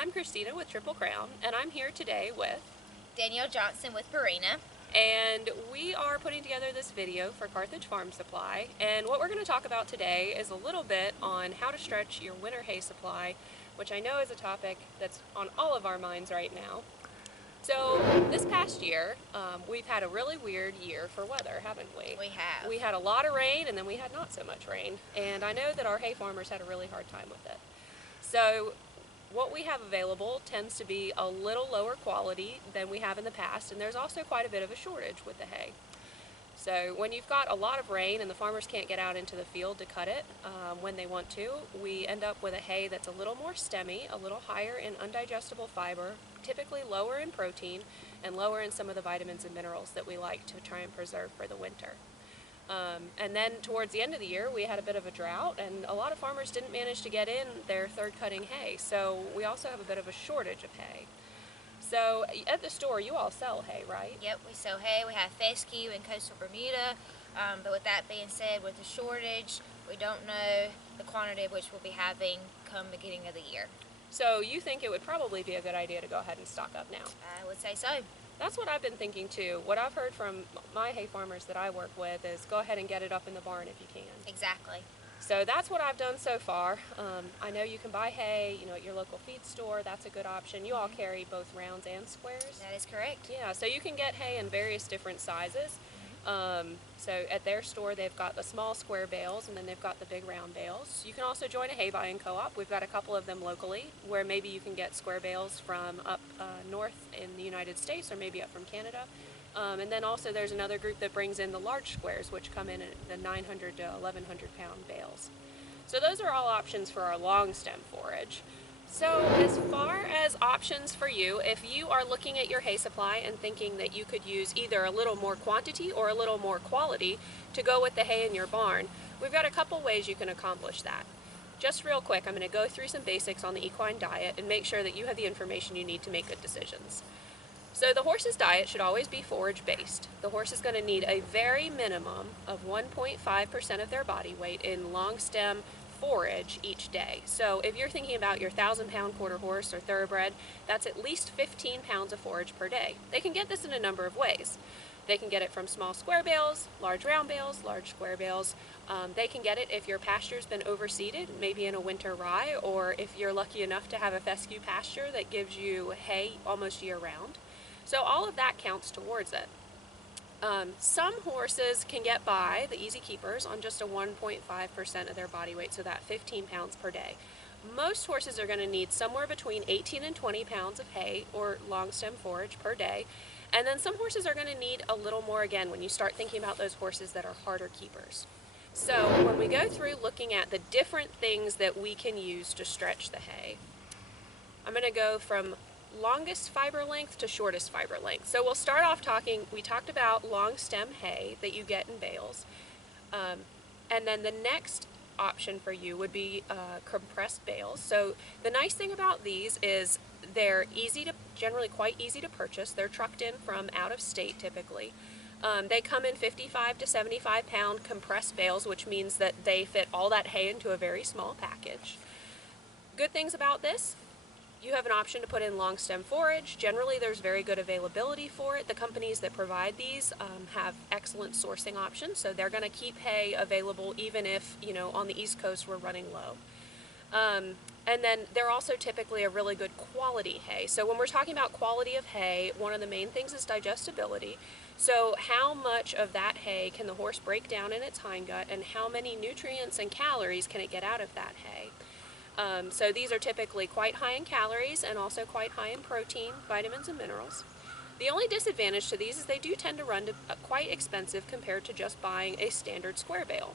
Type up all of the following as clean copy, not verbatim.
I'm Christina with Triple Crown, and I'm here today with Danielle Johnson with Barina. And we are putting together this video for Carthage Farm Supply, and what we're going to talk about today is a little bit on how to stretch your winter hay supply, which I know is a topic that's on all of our minds right now. So this past year, we've had a really weird year for weather, haven't we? We have. We had a lot of rain, and then we had not so much rain, and I know that our hay farmers had a really hard time with it. So what we have available tends to be a little lower quality than we have in the past, and there's also quite a bit of a shortage with the hay. So when you've got a lot of rain and the farmers can't get out into the field to cut it when they want to, we end up with a hay that's a little more stemmy, a little higher in undigestible fiber, typically lower in protein, and lower in some of the vitamins and minerals that we like to try and preserve for the winter. And then towards the end of the year, we had a bit of a drought, and a lot of farmers didn't manage to get in their third cutting hay, so we also have a bit of a shortage of hay. So at the store, you all sell hay, right? Yep, we sell hay. We have fescue and coastal Bermuda. But with that being said, with the shortage, we don't know the quantity of which we'll be having come beginning of the year. So you think it would probably be a good idea to go ahead and stock up now? I would say so. That's what I've been thinking too. What I've heard from my hay farmers that I work with is go ahead and get it up in the barn if you can. Exactly. So that's what I've done so far. I know you can buy hay, at your local feed store. That's a good option. You all carry both rounds and squares? That is correct. Yeah, so you can get hay in various different sizes. So at their store, they've got the small square bales, and then they've got the big round bales. You can also join a hay buying co-op. We've got a couple of them locally, where maybe you can get square bales from up north in the United States, or maybe up from Canada. And then also there's another group that brings in the large squares, which come in at the 900 to 1100 pound bales. So those are all options for our long stem forage. So as far as options for you, if you are looking at your hay supply and thinking that you could use either a little more quantity or a little more quality to go with the hay in your barn, we've got a couple ways you can accomplish that. Just real quick, I'm going to go through some basics on the equine diet and make sure that you have the information you need to make good decisions. So the horse's diet should always be forage based. The horse is going to need a very minimum of 1.5% of their body weight in long stem forage each day. So if you're thinking about your 1,000-pound quarter horse or thoroughbred, that's at least 15 pounds of forage per day. They can get this in a number of ways. They can get it from small square bales, large round bales, large square bales. They can get it if your pasture's been overseeded, maybe in a winter rye, or if you're lucky enough to have a fescue pasture that gives you hay almost year round. So all of that counts towards it. Some horses can get by, the easy keepers, on just a 1.5% of their body weight, so that 15 pounds per day. Most horses are going to need somewhere between 18 and 20 pounds of hay or long stem forage per day. And then some horses are going to need a little more again when you start thinking about those horses that are harder keepers. So when we go through looking at the different things that we can use to stretch the hay, I'm going to go from longest fiber length to shortest fiber length. So we'll start off we talked about long stem hay that you get in bales. And then the next option for you would be compressed bales. So the nice thing about these is they're generally quite easy to purchase. They're trucked in from out of state typically. They come in 55 to 75 pound compressed bales, which means that they fit all that hay into a very small package. Good things about this: you have an option to put in long stem forage. Generally, there's very good availability for it. The companies that provide these have excellent sourcing options, so they're going to keep hay available even if, on the East Coast we're running low. And then they're also typically a really good quality hay. So when we're talking about quality of hay, one of the main things is digestibility. So how much of that hay can the horse break down in its hindgut, and how many nutrients and calories can it get out of that hay? So these are typically quite high in calories and also quite high in protein, vitamins, and minerals. The only disadvantage to these is they do tend to run quite expensive compared to just buying a standard square bale.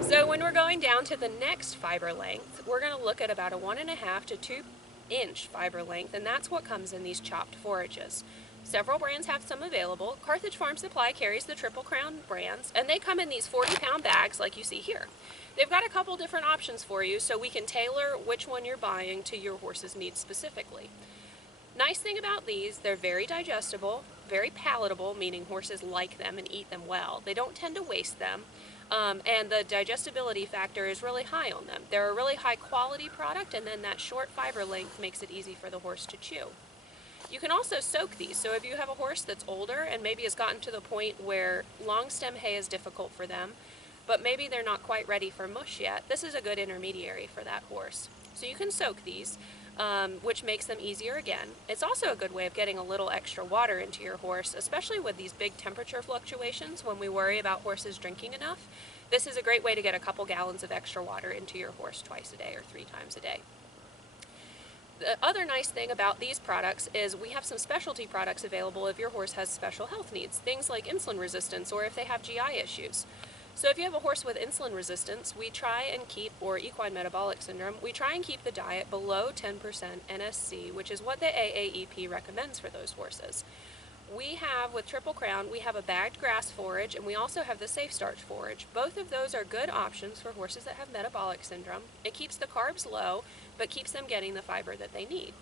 So when we're going down to the next fiber length, we're going to look at about a 1.5 to 2 inch fiber length, and that's what comes in these chopped forages. Several brands have some available. Carthage Farm Supply carries the Triple Crown brands, and they come in these 40-pound bags like you see here. They've got a couple different options for you, so we can tailor which one you're buying to your horse's needs specifically. Nice thing about these, they're very digestible, very palatable, meaning horses like them and eat them well. They don't tend to waste them. And the digestibility factor is really high on them. They're a really high quality product, and then that short fiber length makes it easy for the horse to chew. You can also soak these. So if you have a horse that's older and maybe has gotten to the point where long stem hay is difficult for them, but maybe they're not quite ready for mush yet, this is a good intermediary for that horse. So you can soak these, which makes them easier again. It's also a good way of getting a little extra water into your horse, especially with these big temperature fluctuations when we worry about horses drinking enough. This is a great way to get a couple gallons of extra water into your horse twice a day or 3 times a day. The other nice thing about these products is we have some specialty products available if your horse has special health needs, things like insulin resistance or if they have GI issues. So if you have a horse with insulin resistance, we try and keep, or equine metabolic syndrome, we try and keep the diet below 10% NSC, which is what the AAEP recommends for those horses. We have, with Triple Crown, we have a bagged grass forage, and we also have the safe starch forage. Both of those are good options for horses that have metabolic syndrome. It keeps the carbs low, but keeps them getting the fiber that they need.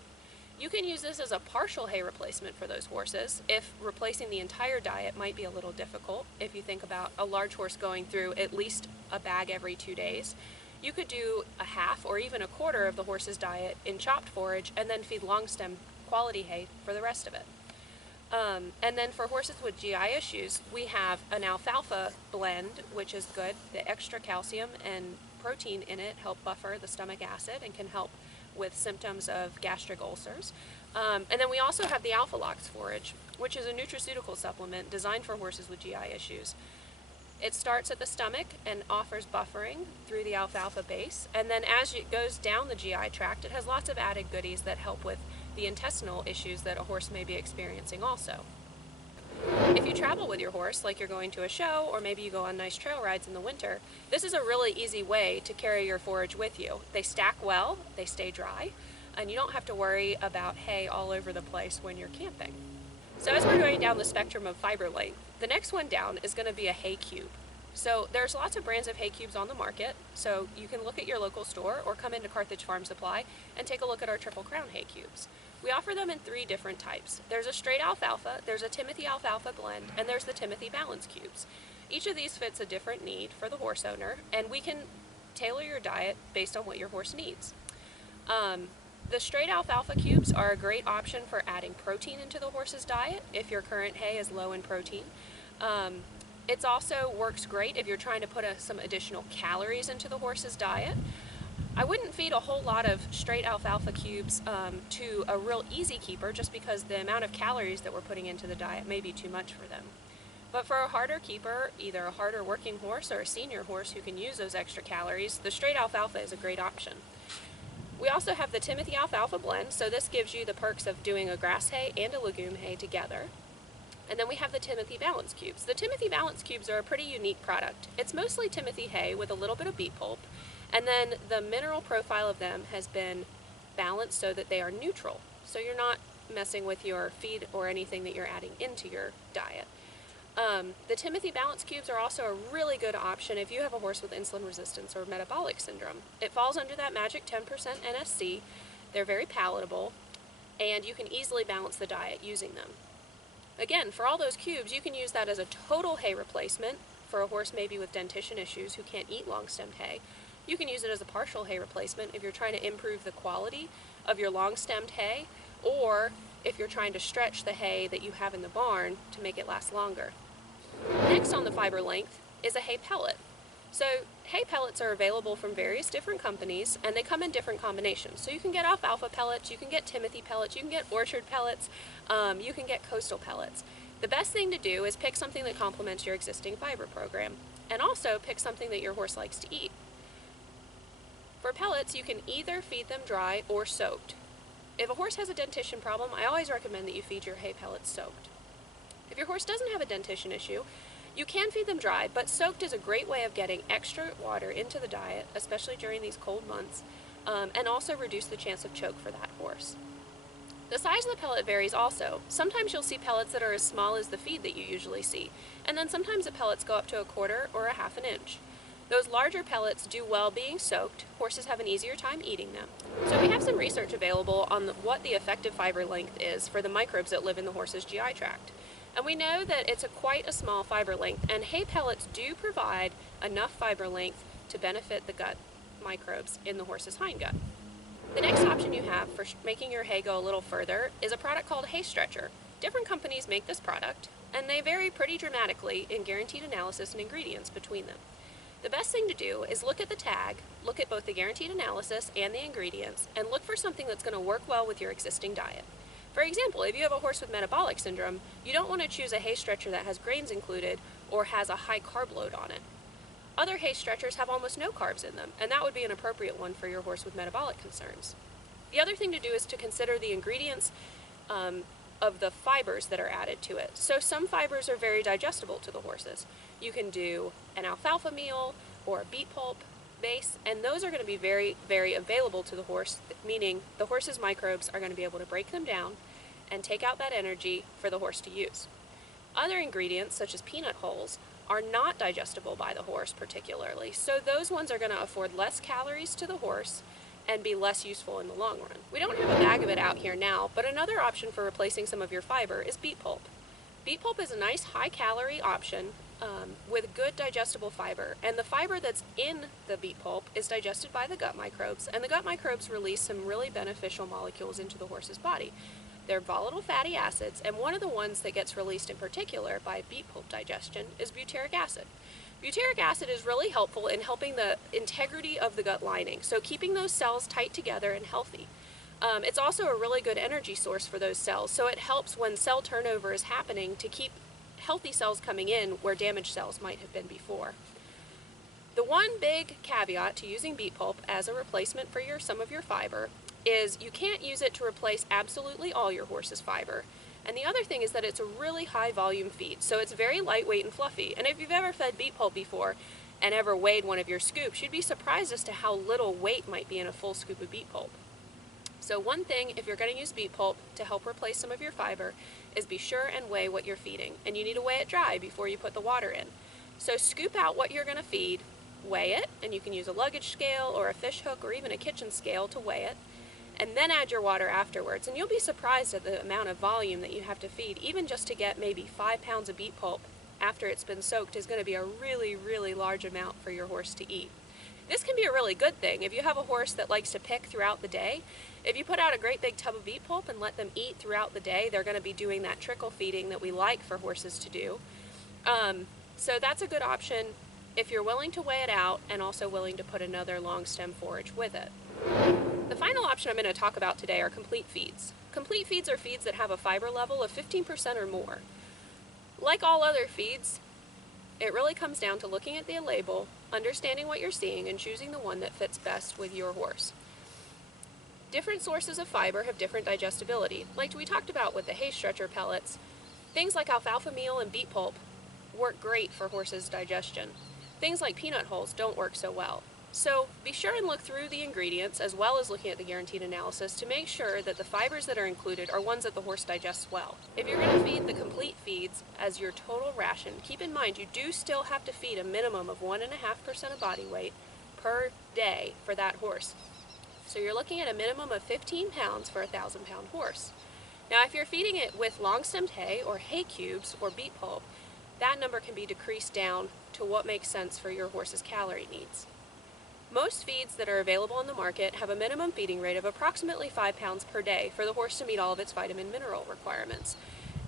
You can use this as a partial hay replacement for those horses if replacing the entire diet might be a little difficult. If you think about a large horse going through at least a bag every 2 days, you could do a half or even a quarter of the horse's diet in chopped forage and then feed long stem quality hay for the rest of it. And then for horses with GI issues, we have an alfalfa blend, which is good. The extra calcium and protein in it help buffer the stomach acid and can help with symptoms of gastric ulcers. And then we also have the Alpha-Lox forage, which is a nutraceutical supplement designed for horses with GI issues. It starts at the stomach and offers buffering through the alfalfa base, and then as it goes down the GI tract, it has lots of added goodies that help with the intestinal issues that a horse may be experiencing also. If you travel with your horse, like you're going to a show, or maybe you go on nice trail rides in the winter, this is a really easy way to carry your forage with you. They stack well, they stay dry, and you don't have to worry about hay all over the place when you're camping. So as we're going down the spectrum of fiber length, the next one down is going to be a hay cube. So there's lots of brands of hay cubes on the market, so you can look at your local store or come into Carthage Farm Supply and take a look at our Triple Crown hay cubes. We offer them in 3 different types. There's a straight alfalfa, there's a Timothy alfalfa blend, and there's the Timothy balance cubes. Each of these fits a different need for the horse owner, and we can tailor your diet based on what your horse needs. The straight alfalfa cubes are a great option for adding protein into the horse's diet if your current hay is low in protein. It also works great if you're trying to put some additional calories into the horse's diet. I wouldn't feed a whole lot of straight alfalfa cubes to a real easy keeper just because the amount of calories that we're putting into the diet may be too much for them. But for a harder keeper, either a harder working horse or a senior horse who can use those extra calories, the straight alfalfa is a great option. We also have the Timothy alfalfa blend, so this gives you the perks of doing a grass hay and a legume hay together. And then we have the Timothy balance cubes. The Timothy balance cubes are a pretty unique product. It's mostly Timothy hay with a little bit of beet pulp, and then the mineral profile of them has been balanced so that they are neutral. So you're not messing with your feed or anything that you're adding into your diet. The Timothy balance cubes are also a really good option if you have a horse with insulin resistance or metabolic syndrome. It falls under that magic 10% NSC. They're very palatable, and you can easily balance the diet using them. Again, for all those cubes, you can use that as a total hay replacement for a horse maybe with dentition issues who can't eat long-stemmed hay. You can use it as a partial hay replacement if you're trying to improve the quality of your long-stemmed hay, or if you're trying to stretch the hay that you have in the barn to make it last longer. Next on the fiber length is a hay pellet. So hay pellets are available from various different companies, and they come in different combinations. So you can get alfalfa pellets, you can get Timothy pellets, you can get orchard pellets, you can get coastal pellets. The best thing to do is pick something that complements your existing fiber program, and also pick something that your horse likes to eat. For pellets, you can either feed them dry or soaked. If a horse has a dentition problem, I always recommend that you feed your hay pellets soaked. If your horse doesn't have a dentition issue, you can feed them dry, but soaked is a great way of getting extra water into the diet, especially during these cold months, and also reduce the chance of choke for that horse. The size of the pellet varies also. Sometimes you'll see pellets that are as small as the feed that you usually see, and then sometimes the pellets go up to a quarter or a half an inch. Those larger pellets do well being soaked. Horses have an easier time eating them. So we have some research available on what the effective fiber length is for the microbes that live in the horse's GI tract. And we know that it's quite a small fiber length, and hay pellets do provide enough fiber length to benefit the gut microbes in the horse's hindgut. The next option you have for making your hay go a little further is a product called Hay Stretcher. Different companies make this product, and they vary pretty dramatically in guaranteed analysis and ingredients between them. The best thing to do is look at the tag, look at both the guaranteed analysis and the ingredients, and look for something that's going to work well with your existing diet. For example, if you have a horse with metabolic syndrome, you don't want to choose a hay stretcher that has grains included or has a high carb load on it. Other hay stretchers have almost no carbs in them, and that would be an appropriate one for your horse with metabolic concerns. The other thing to do is to consider the ingredients of the fibers that are added to it. So some fibers are very digestible to the horses. You can do an alfalfa meal or a beet pulp base, and those are going to be very, very available to the horse, meaning the horse's microbes are going to be able to break them down and take out that energy for the horse to use. Other ingredients, such as peanut hulls, are not digestible by the horse particularly, so those ones are going to afford less calories to the horse and be less useful in the long run. We don't have a bag of it out here now, but another option for replacing some of your fiber is beet pulp. Beet pulp is a nice high-calorie option with good digestible fiber, and the fiber that's in the beet pulp is digested by the gut microbes, and the gut microbes release some really beneficial molecules into the horse's body. They're volatile fatty acids, and one of the ones that gets released in particular by beet pulp digestion is butyric acid. Butyric acid is really helpful in helping the integrity of the gut lining, so keeping those cells tight together and healthy. It's also a really good energy source for those cells, so it helps when cell turnover is happening to keep healthy cells coming in where damaged cells might have been before. The one big caveat to using beet pulp as a replacement for some of your fiber is you can't use it to replace absolutely all your horse's fiber. And the other thing is that it's a really high volume feed, so it's very lightweight and fluffy. And if you've ever fed beet pulp before and ever weighed one of your scoops, you'd be surprised as to how little weight might be in a full scoop of beet pulp. So one thing, if you're going to use beet pulp to help replace some of your fiber, is be sure and weigh what you're feeding. And you need to weigh it dry before you put the water in. So scoop out what you're going to feed, weigh it, and you can use a luggage scale or a fish hook or even a kitchen scale to weigh it, and then add your water afterwards. And you'll be surprised at the amount of volume that you have to feed. Even just to get maybe 5 pounds of beet pulp after it's been soaked is going to be a really, really large amount for your horse to eat. This can be a really good thing. If you have a horse that likes to pick throughout the day, if you put out a great big tub of beet pulp and let them eat throughout the day, they're going to be doing that trickle feeding that we like for horses to do. So that's a good option if you're willing to weigh it out and also willing to put another long stem forage with it. The final option I'm going to talk about today are complete feeds. Complete feeds are feeds that have a fiber level of 15% or more. Like all other feeds, it really comes down to looking at the label, understanding what you're seeing, and choosing the one that fits best with your horse. Different sources of fiber have different digestibility. Like we talked about with the hay stretcher pellets, things like alfalfa meal and beet pulp work great for horses' digestion. Things like peanut hulls don't work so well. So be sure and look through the ingredients as well as looking at the guaranteed analysis to make sure that the fibers that are included are ones that the horse digests well. If you're going to feed the complete feeds as your total ration, keep in mind you do still have to feed a minimum of 1.5% of body weight per day for that horse. So you're looking at a minimum of 15 pounds for a 1,000-pound horse. Now if you're feeding it with long-stemmed hay or hay cubes or beet pulp, that number can be decreased down to what makes sense for your horse's calorie needs. Most feeds that are available on the market have a minimum feeding rate of approximately 5 pounds per day for the horse to meet all of its vitamin mineral requirements.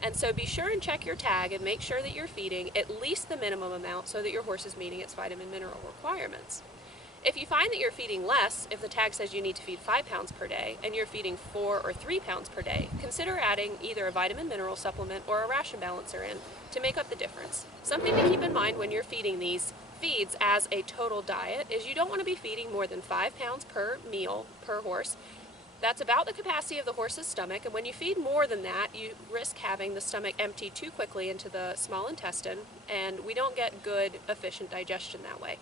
And so be sure and check your tag and make sure that you're feeding at least the minimum amount so that your horse is meeting its vitamin mineral requirements. If you find that you're feeding less, if the tag says you need to feed 5 pounds per day and you're feeding 4 or 3 pounds per day, consider adding either a vitamin mineral supplement or a ration balancer in to make up the difference. Something to keep in mind when you're feeding these feeds as a total diet is you don't want to be feeding more than 5 pounds per meal per horse. That's about the capacity of the horse's stomach, and when you feed more than that, you risk having the stomach empty too quickly into the small intestine, and we don't get good, efficient digestion that way.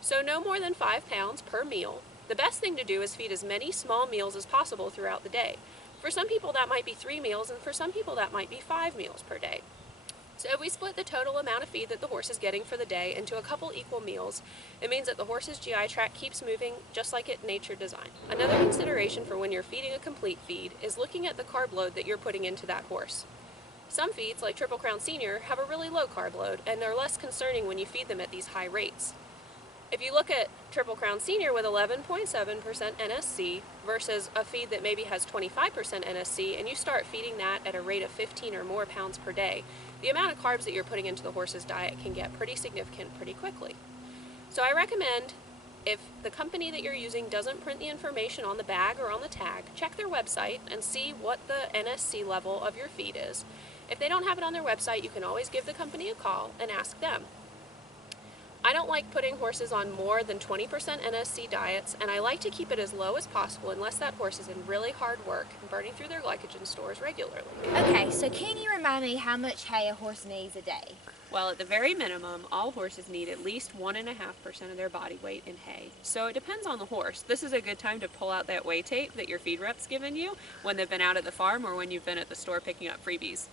So no more than 5 pounds per meal. The best thing to do is feed as many small meals as possible throughout the day. For some people that might be 3 meals, and for some people that might be 5 meals per day. So if we split the total amount of feed that the horse is getting for the day into a couple equal meals, it means that the horse's GI tract keeps moving just like it nature designed. Another consideration for when you're feeding a complete feed is looking at the carb load that you're putting into that horse. Some feeds, like Triple Crown Senior, have a really low carb load, and they're less concerning when you feed them at these high rates. If you look at Triple Crown Senior with 11.7% NSC versus a feed that maybe has 25% NSC, and you start feeding that at a rate of 15 or more pounds per day, the amount of carbs that you're putting into the horse's diet can get pretty significant pretty quickly. So I recommend, if the company that you're using doesn't print the information on the bag or on the tag, check their website and see what the NSC level of your feed is. If they don't have it on their website, you can always give the company a call and ask them. I don't like putting horses on more than 20% NSC diets, and I like to keep it as low as possible unless that horse is in really hard work and burning through their glycogen stores regularly. Okay, so can you remind me how much hay a horse needs a day? Well, at the very minimum, all horses need at least 1.5% of their body weight in hay. So it depends on the horse. This is a good time to pull out that weigh tape that your feed rep's given you when they've been out at the farm or when you've been at the store picking up freebies.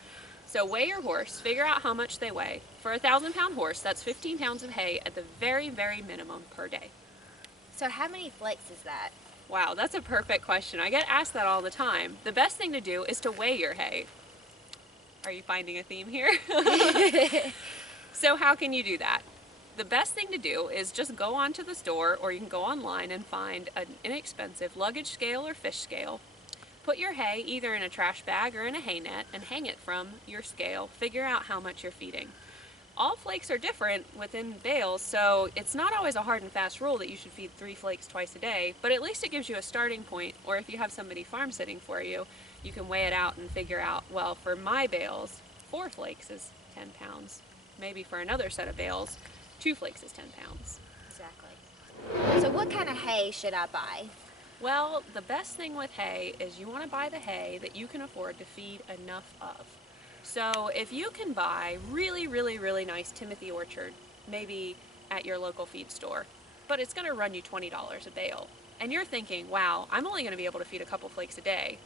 So weigh your horse, figure out how much they weigh. For a 1,000-pound horse, that's 15 pounds of hay at the very, very minimum per day. So how many flakes is that? Wow, that's a perfect question. I get asked that all the time. The best thing to do is to weigh your hay. Are you finding a theme here? So how can you do that? The best thing to do is just go onto the store, or you can go online and find an inexpensive luggage scale or fish scale. Put your hay either in a trash bag or in a hay net and hang it from your scale. Figure out how much you're feeding. All flakes are different within bales, so it's not always a hard and fast rule that you should feed 3 flakes twice a day, but at least it gives you a starting point, or if you have somebody farm sitting for you, you can weigh it out and figure out, well, for my bales, 4 flakes is 10 pounds. Maybe for another set of bales, 2 flakes is 10 pounds. Exactly. So what kind of hay should I buy? Well, the best thing with hay is you want to buy the hay that you can afford to feed enough of. So if you can buy really, really, really nice Timothy Orchard, maybe at your local feed store, but it's going to run you $20 a bale, and you're thinking, wow, I'm only going to be able to feed a couple flakes a day,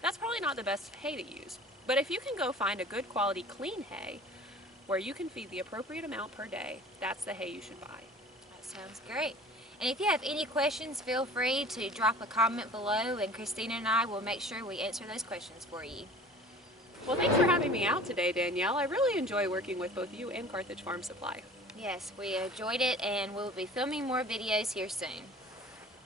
that's probably not the best hay to use. But if you can go find a good quality clean hay where you can feed the appropriate amount per day, that's the hay you should buy. That sounds great. And if you have any questions, feel free to drop a comment below, and Christina and I will make sure we answer those questions for you. Well, thanks for having me out today, Danielle. I really enjoy working with both you and Carthage Farm Supply. Yes, we enjoyed it, and we'll be filming more videos here soon.